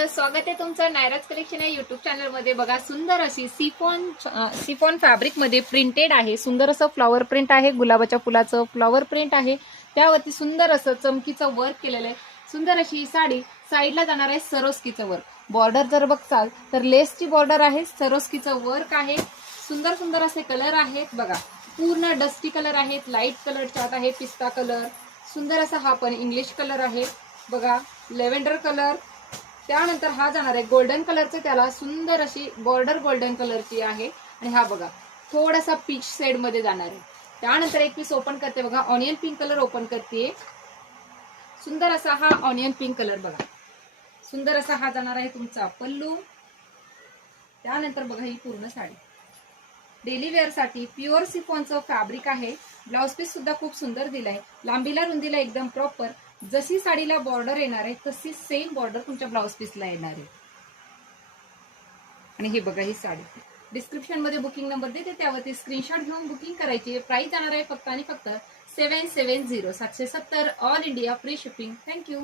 Hello, स्वागत आहे तुमचं नायराज कलेक्शन या युट्यूब चॅनल मध्ये। बघा, सुंदर अशी सिफॉन फॅब्रिक मध्ये प्रिंटेड आहे। सुंदर असं फ्लॉवर प्रिंट आहे, गुलाबाच्या फुलाचं फ्लॉवर प्रिंट आहे। त्यावरती सुंदर असं चमकीचं वर्क केलेलं आहे। सुंदर अशी ही साडी साईडला जाणार आहे सरोस्कीचं वर्क। बॉर्डर जर बघसाल तर लेसची बॉर्डर आहे, सरोस्कीचं वर्क आहे। सुंदर सुंदर असे कलर आहेत बघा, पूर्ण डस्टी कलर आहेत, लाईट कलर चार्ट आहे, पिस्ता कलर, सुंदर असा हा पण इंग्लिश कलर आहे बघा, लेव्हेंडर कलर। त्यानंतर हा जाणार आहे गोल्डन कलरचं, त्याला सुंदर अशी बॉर्डर गोल्डन कलरची आहे। आणि हा बघा थोडासा पीच शेड मध्ये जाणार आहे। त्यानंतर एक पीस ओपन करते बघा, ऑनियन पिंक कलर ओपन करते। सुंदर असा हा ऑनियन पिंक कलर बघा, सुंदर असा हा जाणार आहे तुमचा पल्लू। त्यानंतर बघा ही पूर्ण साडी डेली वेअर साठी प्युअर सिफॉनचं फॅब्रिक आहे। ब्लाउज पीस सुद्धा खूप सुंदर दिलाय, लांबीला रुंदीला एकदम प्रॉपर। जशी साडीला बॉर्डर येणार आहे तशी सेम बॉर्डर तुमच्या ब्लाउज पीसला येणार आहे। आणि हे बघा ही साडी डिस्क्रिप्शन मध्ये बुकिंग नंबर देते, त्यावरती स्क्रीनशॉट घेऊन बुकिंग करायची। प्राइस जाणार आहे फक्त आणि फक्त 770 770 all India free shipping. Thank you.